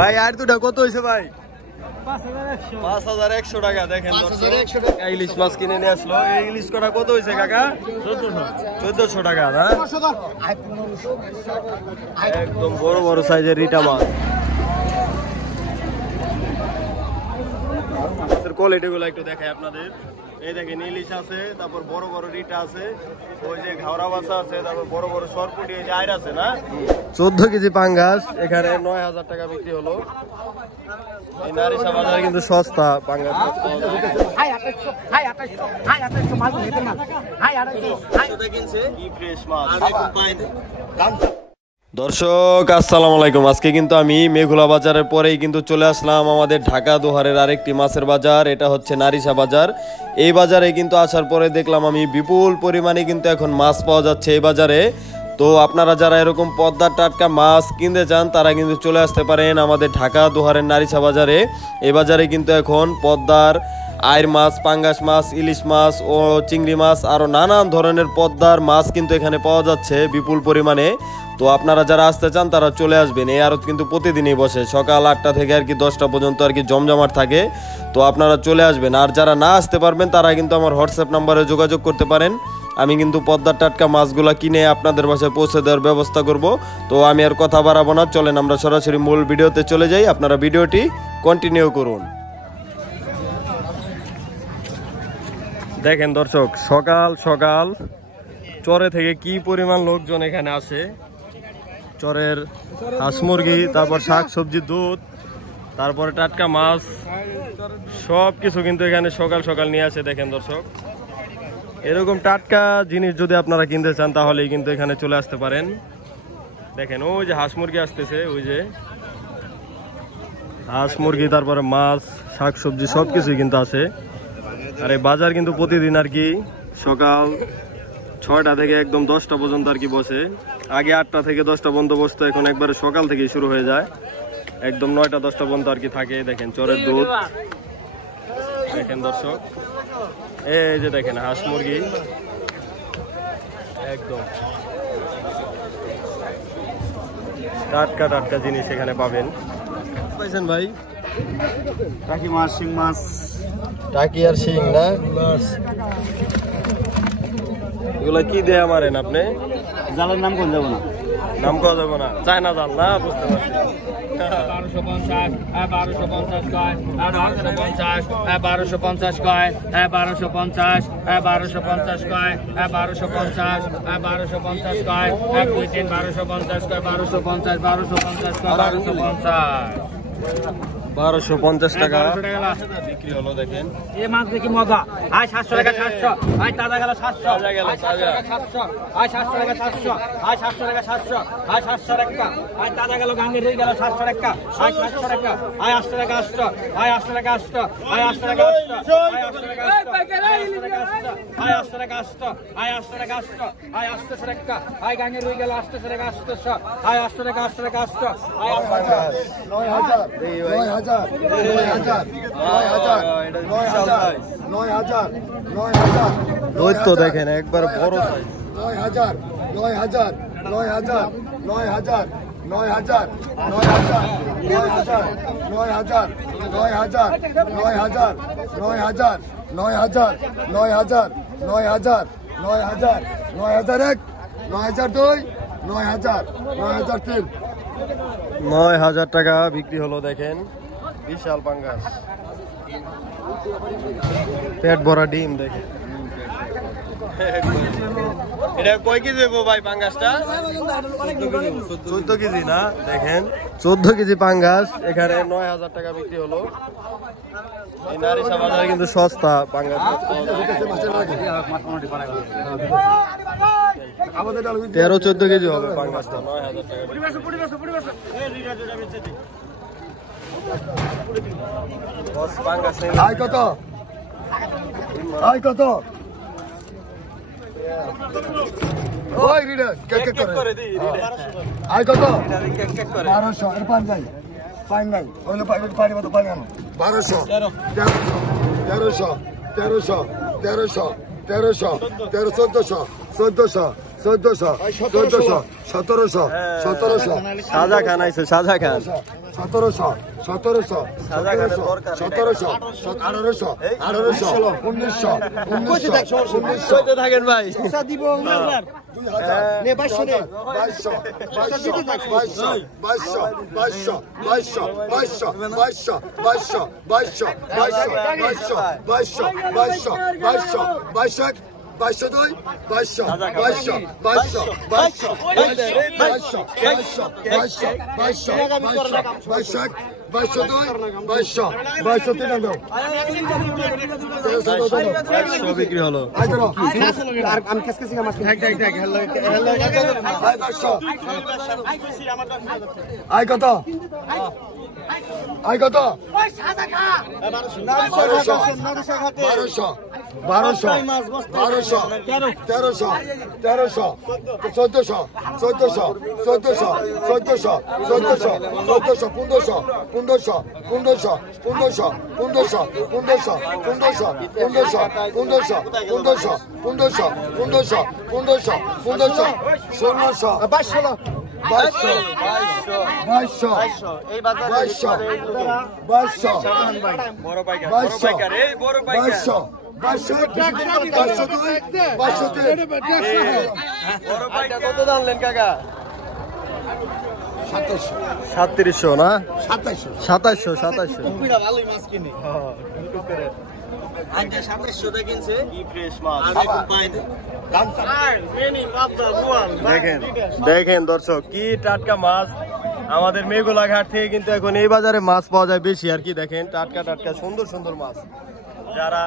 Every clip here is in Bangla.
ভাই আর দুটা কত হয়েছে ভাই? 5100 টাকা। দেখেন ইলিশ মাছ কিনে নিয়ে আসলো। এই ইলিশ কটা কত হয়েছে কাকা? 1400 টাকা না? একদম বড় বড় সাইজের রিটা মাছ। কোয়ালিটি গুলো একটু দেখাই আপনাদের। এই দেখেন ইলিশ আছে, তারপর বড় বড় রিটা আছে, ওই যে ঘাওড়া বাছা আছে, তারপর বড় বড় সরপুটি এই যে আইর আছে না। 14 কেজি পাঙ্গাস এখানে 9000 টাকা বিক্রি হলো। এই নারিশা বাজারে কিন্তু সস্তা পাঙ্গাস। দর্শক আসসালামু আলাইকুম। আজকে কিন্তু আমি মেঘুলা বাজারের পরেই কিন্তু চলে আসলাম আমাদের ঢাকা দোহারের আরেকটি মাছের বাজার। এটা হচ্ছে নারিশা বাজার। এই বাজারে কিন্তু আসার পরে দেখলাম আমি বিপুল পরিমাণে কিন্তু এখন মাছ পাওয়া যাচ্ছে এই বাজারে। তো আপনারা যারা এরকম পদ্মার টাটকা মাছ কিনতে চান তারা কিন্তু চলে আসতে পারেন আমাদের ঢাকা দোহারের নারিশা বাজারে। এই বাজারে কিন্তু এখন পদ্মার আইর মাছ, পাঙ্গাস মাছ, ইলিশ মাছ ও চিংড়ি মাছ আরও নানান ধরনের পদ্মার মাছ কিন্তু এখানে পাওয়া যাচ্ছে বিপুল পরিমাণে। তো আপনারা যারা আসতে চান তারা চলে আসবেন। এই আড়ত কিন্তু প্রতিদিনই বসে, সকাল 8টা থেকে আর কি 10টা পর্যন্ত আর কি জমজমাট থাকে। তো আপনারা চলে আসবেন। আর যারা না আসতে পারবেন তারা কিন্তু আমার হোয়াটসঅ্যাপ নাম্বারে যোগাযোগ করতে পারেন। আমি কিন্তু পদ্মার টাটকা মাছগুলো কিনে আপনাদের বাসায় পৌঁছে দেওয়ার ব্যবস্থা করব। তো আমি আর কথা বাড়াবো না, চলেন আমরা সরাসরি মূল ভিডিওতে চলে যাই। আপনারা ভিডিওটি কন্টিনিউ করুন। দেখেন দর্শক, সকাল সকাল চরে থেকে কি পরিমাণ লোকজন এখানে আসে। চরের হাঁস মুরগি, তারপর শাক সবজি, দুধ, তারপরে টাটকা মাছ সব কিছু কিন্তু এখানে সকাল সকাল নিয়ে আসে। দেখেন দর্শক, এরকম টাটকা জিনিস যদি আপনারা কিনতে চান তাহলেই কিন্তু এখানে চলে আসতে পারেন। দেখেন ওই যে হাঁস মুরগি আসতেছে, ওই যে হাঁস মুরগি, তারপরে মাছ, শাক সবজি সব কিছুই কিন্তু আছে। আর এই বাজার কিন্তু প্রতিদিন আর কি সকাল 6টা থেকে একদম 10টা পর্যন্ত আর কি বসে। আগে 8টা থেকে 10টা পর্যন্ত বসতো, এখন একবারে সকাল থেকেই শুরু হয়ে যায়, একদম 9টা 10টা পর্যন্ত আর কি থাকে। দেখেন চরের দুধ, দেখেন দর্শক, এই যে দেখেন হাঁস মুরগি, একদম টাটকা টাটকা জিনিস এখানে পাবেন। পাইছেন ভাই? টাকি মাছ, শিং মাছ, টাকি আর শিং না? এগুলা কি দেয়া মারেন আপনি? জালের নাম কোন যাবো না, নাম করা যাবো না, চায়না জাল না? বুঝতে পারছি। 1250, 1250 কয়, 1250, 1250 কয়, 1250, 1250 কয়, 1250, 1250 কয়, 1 2 3 1250 কয়, 1250, 1250 কয়, 1250 টাকা বিক্রি হলো। দেখেন এই মাছ দেখি মজা। আয় 700 টাকা, 700, আয় তাজা গেল 700, তাজা গেল, তাজা 700, আয় 700 টাকা, 700, আয় 700 টাকা, 700, আয় 700 টাকা, আয় তাজা গেল, গাঙ্গের হয়ে গেল 700 টাকা, আয় 700 টাকা, আয় 800 টাকা, 800, আয় 800 টাকা, 800, আয় 800 টাকা, 800, আয় 800 টাকা, 800, আয় 800 টাকা, 800, আয় 800 টাকা, 800, আয় 800 টাকা, আয় গাঙ্গের হয়ে গেল 800 টাকা, 800, আয় 800 টাকা, 800 টাকা, 800, আয় 9000 তো দেখেন একবার বড় সাইজ। 9000 9000 9000 9000 9000 9000 9000 9000 9000 9000 9000 9000 9000 9000 9001 9002 9000 9003 9000 টাকা বিক্রি হলো। দেখেন বিশাল পাঙ্গাস, পেট ভরা ডিম। দেখেন এটা কয় কেজি দেবো ভাই পাঙ্গাসটা? 14 কেজি না? দেখেন 14 কেজি পাঙ্গাস এখানে 9000 টাকা বিক্রি হলো। এই নারিশা বাজারে কিন্তু সস্তা পাঙ্গাস। 13-14 কেজি হবে পাঙ্গাসটা, 9000 টাকা। আয় কত? আয় কত? ওই রিডার কেক করে দি। আয় কত? 1200 এর পান যাই, পান নাই, ওই পানি মতো পানি আনো। 1200 1300 1300 1300 1400 1400 1400 1400 1700 1700 সাজা খান আইছে সাজা খান 1700 1700 সাজা খানের দরকার 1700 1800 1800 1900 1900 কইতে থাকেন ভাই দিব নে 2200 নে 100 বিক্রি হলো আমি কেস কেসি আমার আয় কত আয় কত 1200 1300 1400 1400 1400 1400 1400 1500 1500 1500 1500 1500 1500 1500 এই বাজার বড় পাইকার এই বড় পাইকার বড় পাইকার কত দামলেন কাকা 3700 না 2700 ভালোই মাছ কিনে আজকে 2700 কিনছে কি ফ্রেশ মাছ দেখেন দেখেন দর্শক কি টাটকা মাছ আমাদের মেঘলা ঘাট থেকে কিন্তু এখন এই বাজারে মাছ পাওয়া যায় বেশি আর কি দেখেন টাটকা টাটকা সুন্দর সুন্দর মাছ যারা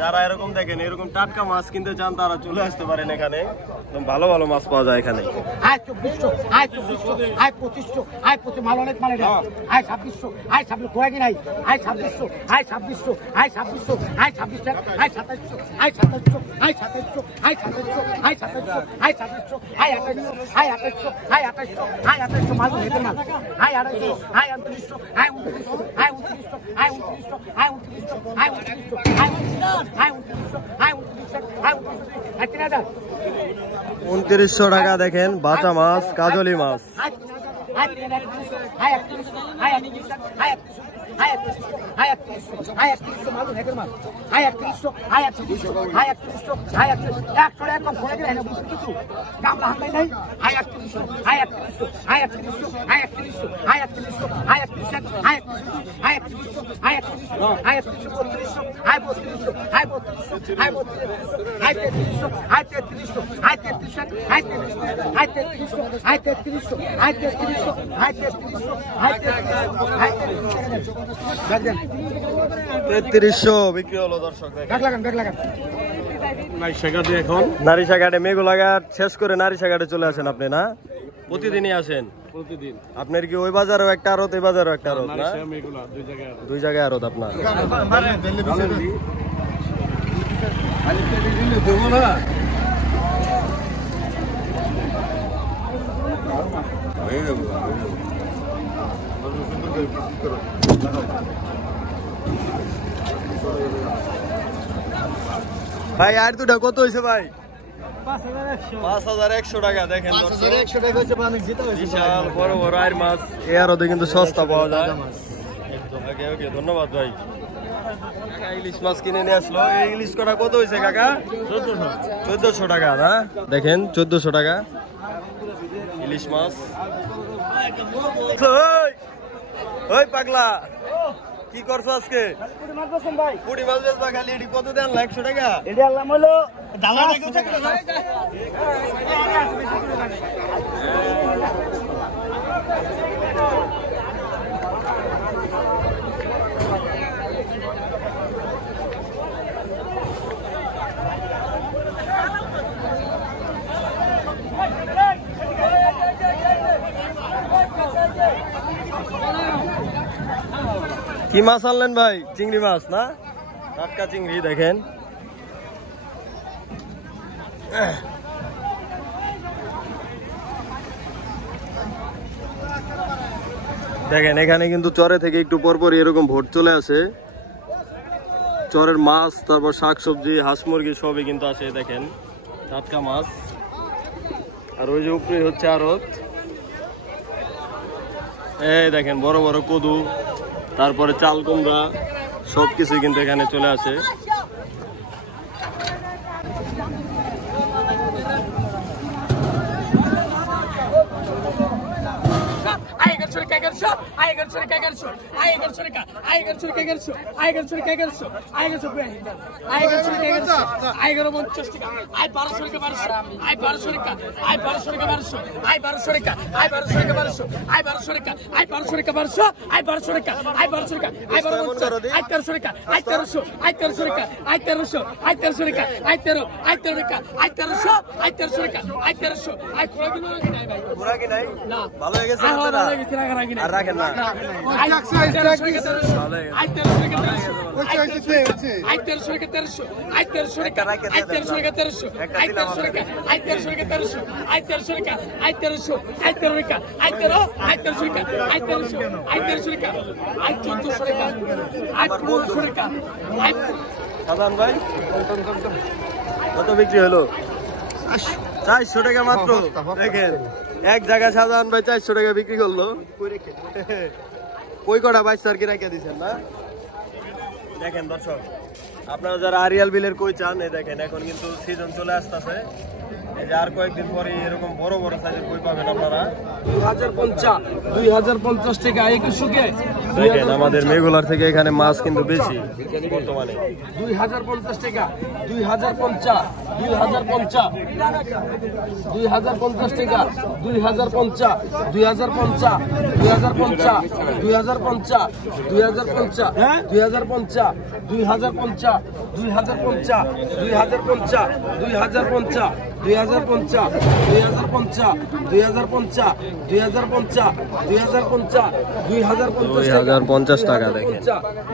যারা এরকম দেখেন এরকম টাটকা মাছ কিনতে চান তারা চলে আসতে পারেন এখানে একদম ভালো ভালো মাছ পাওয়া যায় এখানে আয় 2400 আয় 2400 আয় 2500 আয় 25 মাল অনেক মাল এটা আয় 2600 আয় 26 ঘোড়া কিনাই আয় 2600 আয় 2600 আয় 2600 আয় 26 আয় 2700 আয় 2700 আয় 2700 আয় 2700 আয় 2700 আয় 2700 আয় 2800 আয় 2800 আয় 2800 আয় 2800 মাল হেতে মাল আয় 2800 আয় 2900 আয় 2900 আয় 2900 আয় 2900 আয় 2900 আয় 2900 2900 টাকা দেখেন বাটা মাছ কাজলি মাছ বিক্রি হলো দর্শক নারিশাঘাটে মেঘলাঘাট শেষ করে নারিশাঘাটে চলে আসেন আপনি না প্রতিদিনই আসেন প্রতিদিন আপনার কি ওই বাজারও একটা আড়ত এই বাজারও একটা আড়ত না দুই জায়গায় আড়ত আপনার ভাই আর দুটা কত হয়েছে ভাই 5100 টাকা দেখেন 5100 টাকা হচ্ছে অনেক জিতে হয়েছে বিশাল বড় বড় আর মাছ এ আরতে কিন্তু সস্তা পাওয়া যায় ওকে ওকে ধন্যবাদ ভাই কাকা ইলিশ মাছ কিনে নিয়ে আসলো এই ইলিশ কটা কত হয়েছে কাকা 1400 টাকা না দেখেন 1400 টাকা ইলিশ মাছ ওই পাগলা কি করছো আজকে পুটি মাছ বেচবা খালি এটি কত দেন 100 টাকা এটা আল্লাহ হলো দালা কি মাছ আনলেন ভাই চিংড়ি মাছ না টাটকা চিংড়ি দেখেন দেখেন এখানে কিন্তু চরে থেকে একটু পরপর এরকম ভোট চলে আসে চরের মাছ তারপর শাকসবজি হাঁস মুরগি সবই কিন্তু আসে দেখেন টাটকা মাছ আর ওই যে উপরে হচ্ছে আড়ত। এই দেখেন বড় বড় কদু, তারপরে চাল কুমড়া সবকিছু কিন্তু এখানে চলে আসে। ভালো হয়ে গেছে আর রাখেন না। সাধারণ ভাই কত বিক্রি হলো? 400 টাকা মাত্র। দেখেন এক জায়গায় সাধারণ ভাই 400 টাকা বিক্রি করলো। কই কটা বাইশ আর কি রেখে দিচ্ছেন না? দেখেন দর্শক, আপনারা যারা আরিয়াল বিলের কই চান, এই দেখেন এখন কিন্তু সিজন চলে আসতেছে। এই যে আর কয়েকদিন পরে এরকম বড় বড় সাইজের কই পাবেন আপনারা। 2050 টাকা 2100 কে। দেখেন আমাদের মেঘুলার থেকে এখানে মাছ কিন্তু বেশি বর্তমানে। 2050 টাকা 2050 2050 2050 টাকা 2050 2050 2050 2050 2050 2050 2050 2050 2050 2050 2050 2050 টাকা। দেখেন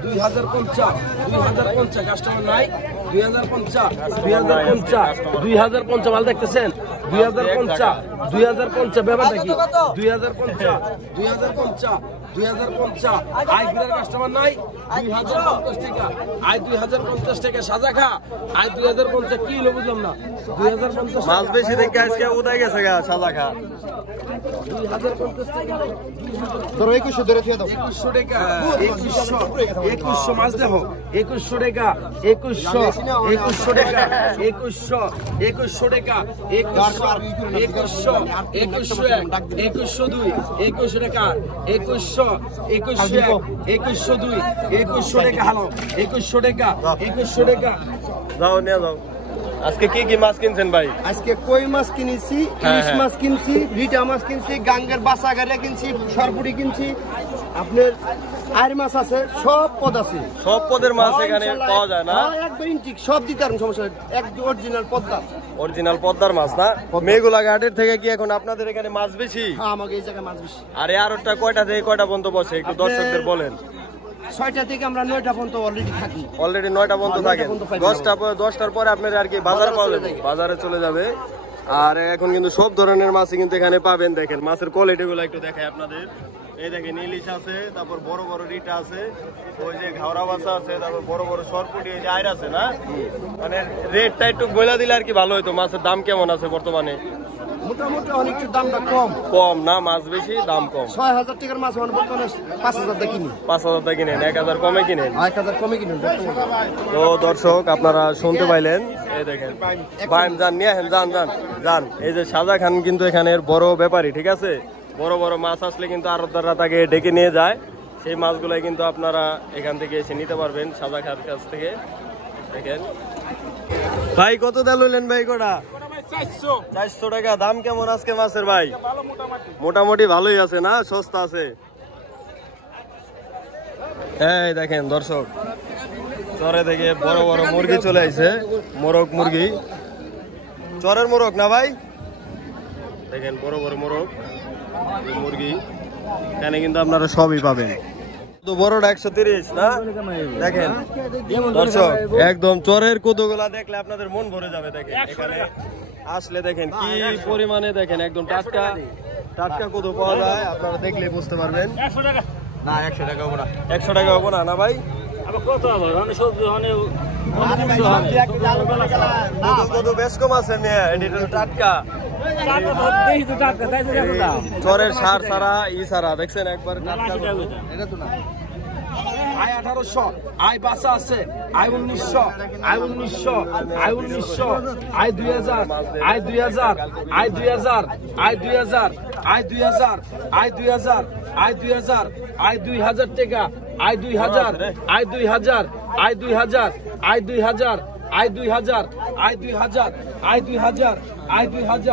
2050 কাস্টমার নাই। 2050 মাল দেখতেছেন। 2050 ব্যাপারটা কি? 2050 আই বিলের কাস্টমার নাই। 2050 টাকা আই 2050 টাকা সাজা খা। আই 2050 কি হলো বুঝলাম না। 2050 মাছ বেশি দেখে আজকে উদাই গেছে গা সাদা খা। 2050 টাকা ধরো 2100 ধরে থিয়া দাও। 2100 টাকা 2100 মাছ দেখো। 2100 টাকা 2100 টাকা 2100 টাকা 2100 2 2100 টাকা 2100 2 2100 টাকা। হ্যালো 2100 টাকা 2100 টাকা। যাও নিয়ে যাও। আজকে কি কি মাছ কিনছেন ভাই? আজকে কই মাছ কিনেছি, ইলিশ মাছ কিনছি, রিটা মাছ কিনছি, গাঙ্গের বাসা গাড়িয়া কিনছি, সরপুরি কিনছি, আপনার আর মাছ আছে, সব পদ আছে। সব পদের মাছ এখানে পাওয়া যায় না? একদম ঠিক সব দিতে পারেন, সমস্যা নেই। একদম অরিজিনাল পদ্মা, অরিজিনাল পদ্মার মাছ না? মেঘুলা ঘাটের থেকে কি এখন আপনাদের এখানে মাছ বেশি? হ্যাঁ, আমাকে এই জায়গায় মাছ বেশি। আরে আরটা কয়টা থেকে কয়টা পর্যন্ত বসে একটু দর্শকদের বলেন। 6টা থেকে আমরা 9টা পর্যন্ত অলরেডি থাকি। অলরেডি 9টা পর্যন্ত থাকেন। 10টার পরে আপনার আর কি বাজার পাওয়া যাবে, বাজারে চলে যাবে। আর এখন কিন্তু সব ধরনের মাছই কিন্তু এখানে পাবেন। দেখেন মাছের কোয়ালিটি গুলো একটু দেখাই আপনাদের। এই দেখেন ইলিশ আছে, তারপর বড় বড় রিটা আছে, ওই যে ঘাওড়া বাসা আছে, তারপর বড় বড় সরপুটি, এই যে আইর আছে না। মানে রেটটা একটু বইলা দিলে আর কি ভালো হতো। মাছের দাম কেমন আছে বর্তমানে? মোটামুটি অনেকটা দামটা কম। কম না? মাছ বেশি, দাম কম। 6000 টাকার মাছ মানে বর্তমানে 5000 টাকা কিনি। 5000 টাকা কিনেন, 1000 কমে কিনেন। 1000 কমে কিনি। তো দর্শক আপনারা শুনতে পাইলেন। এই দেখেন ভাই যান নিয়ে আসেন, যান যান যান। এই যে সাজা খান কিন্তু এখানের বড় ব্যাপারী, ঠিক আছে? বড় বড় মাছ আসলে কিন্তু আড়তদাররা তাকে ডেকে নিয়ে যায়। সেই মাছগুলাই কিন্তু আপনারা এখান থেকে এসে নিতে পারবেন সাজা খার কাছ থেকে। দেখেন ভাই কত দাম লইলেন ভাই? কোটা 400 টাকা। দাম কেমন আজকে মাছের ভাই? মোটামুটি ভালোই আছে না? সস্তা আছে। এই দেখেন দর্শক, চরে থেকে বড় বড় মুরগি চলে আসছে। মোরগ মুরগি, চরের মোরগ না ভাই? দেখেন বড় বড় মোরগ মুরগি এখানে কিন্তু আপনারা সবই পাবেন। তো বড়টা 130 না? দেখেন দর্শক, একদম চরের কতগুলা দেখলে আপনাদের মন ভরে যাবে। দেখেন এখানে আসলে দেখেন কি পরিমাণে, দেখেন একদম টাটকা টাটকা কত পাওয়া যায়, আপনারা দেখলে বুঝতে পারবেন। 100 টাকা না, 100 টাকা হবে না। 100 টাকা হবে না? না ভাই আবার কত হবে? মানে সবজি মানে কত বেশ কম আছে মেয়ে, এটা টাটকা। চরের সার সারা ই সারা দেখছেন একবার আয় 1800 আয় বাসা আছে আয় 1900 আয় 1900 আয় 1900 আয় 2000 আয় 2000 আয় 2000 আয় 2000 আয় 2000 আয় 2000 আয় 2000 আয় 2000 টাকা আয় 2000 আয় 2000 আয় 2000 আয় 2000 আয় 2000 আয় 2000 আয় 2000 আয় 2000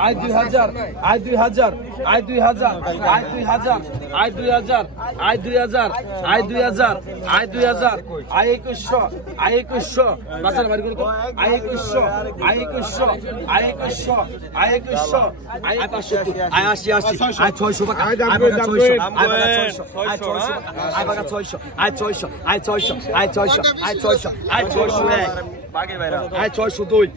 আয় 2000 আয় 2000 আয় 2000 আয় 2000 আয় 2000 আয় 2000 আয় 2000 আয় 2000 আয় 2100 আয় 2100 বাসার বাড়ি করে আয় 2100 আয় 2100 আয় 2100 আয় 2100 আয় 570 আয় 80 আয় 600 টাকা আয় 600 আয় 600 আয় 600 আয় 600 আয় 600 আয় 600 আয় 600 আয় 600 আয় 602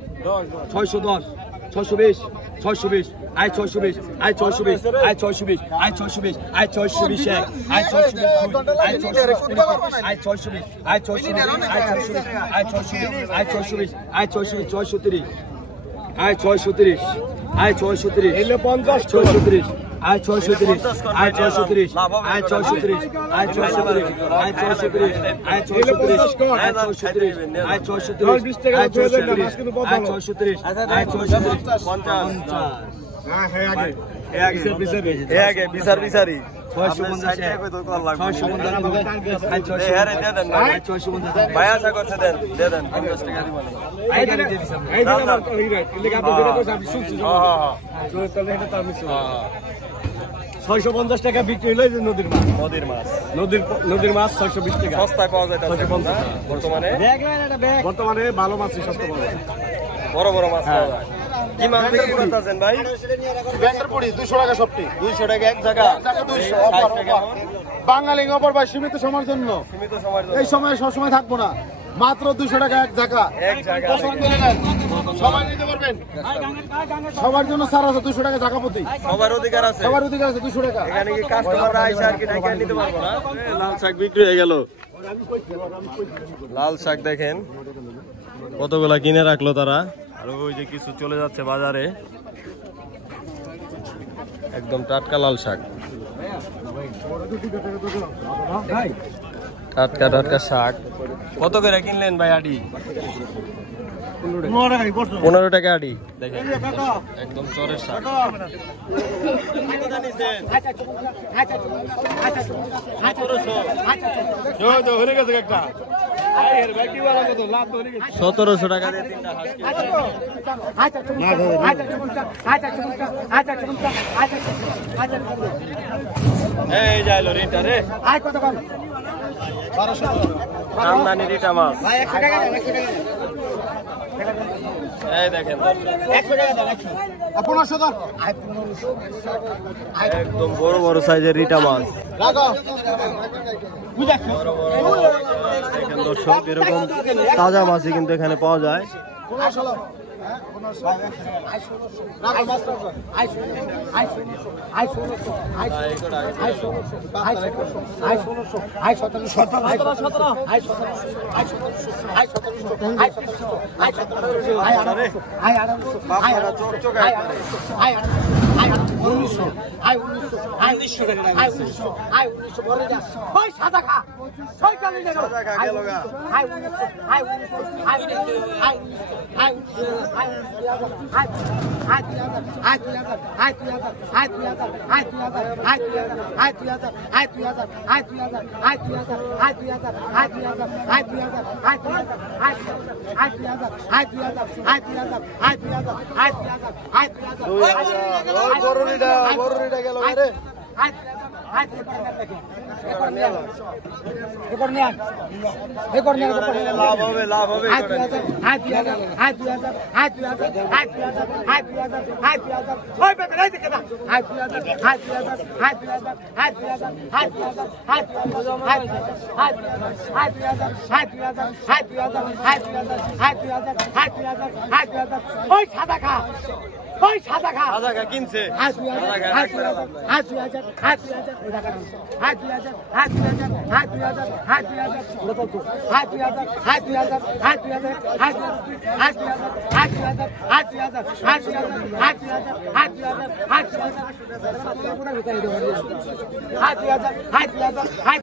610 620 620 আয় 620 আয় 620 আয় 620 আয় 620 আয় 620 আয় 620 আয় 620 আয় 620 আয় 620 আয় 620 আয় 620 আয় 620 630 আয় 630 আয় 630 এলে 50 630 আয় 630 আয় 630 আয় 630 আয় 630 আয় 630 আয় 630 আয় 630 আয় 630 20 টাকা আয় 630 আয় 630 50 হ্যাঁ হে আগে হে আগে বিচার বিচারি 650 ভাই আশা করছে দেন দিয়ে দেন 50 টাকা দিবেন এই দিয়ে দিছেন এই দিলাম এই লেখা আপনি যেটা কইছেন আমি শুনছি হ্যাঁ তাহলে এটা তো আমি শুনি 650 টাকা বিক্রি হলো নদীর মাছ নদীর মাছ 620 টাকা সস্তায় পাওয়া যায় বর্তমানে বর্তমানে ভালো মাছ সস্তা পাওয়া যায় বড় বড় মাছ পাওয়া যায় কি মাছ বিক্রি করতেছেন ভাই ব্যান্ডের পড়ি 200 টাকা সবটি 200 টাকা এক জায়গা 200 অফার বাঙালি অফার ভাই সীমিত সময়ের জন্য এই সময় সব সময় থাকবো না মাত্র 200 টাকা এক জায়গা পছন্দ করে নেন সবাই নিতে পারবেন সবার জন্য ছাড় আছে 200 টাকা জায়গা প্রতি সবার অধিকার আছে 200 টাকা এখানে কি কাস্টমাররা আইসা আর কি টাকা নিতে পারবো না লাল শাক বিক্রি হয়ে গেল লাল শাক দেখেন কতগুলা কিনে রাখলো তারা আর ওই যে কিছু চলে যাচ্ছে বাজারে একদম টাটকা লাল শাক টাটকা টাটকা শাক কত করে কিনলেন ভাই আডি 15 টাকা আডি দেখেন একদম চরের শাক হয়ে গেছে একটা 1700 টাকা দিয়ে তিনটা এই যাইলো রিটা রে আমদানি রিটা মাছ এই দেখেন একদম বড় বড় সাইজের রিটা মাছ দেখেন দর্শক এরকম তাজা মাছই কিন্তু এখানে পাওয়া যায় লাভ হবে লাভ হবে ওই সাদা খা সাদা খা কিনছে আয় 2000 আয় 2000 আয় 2000 আয় 2000 ওই টাকা আয় 2000 আয় 2000 আয় 2000 আয় 2000 ওটা তো আয় 2000 আয় 2000 আয় 2000 আয় 2000 আয় 2000 আয় 2000 আয় 2000 আয় 2000 আয় 2000 আয় 2000 আয় 2000 আয় 2000 আয় 2000 আয়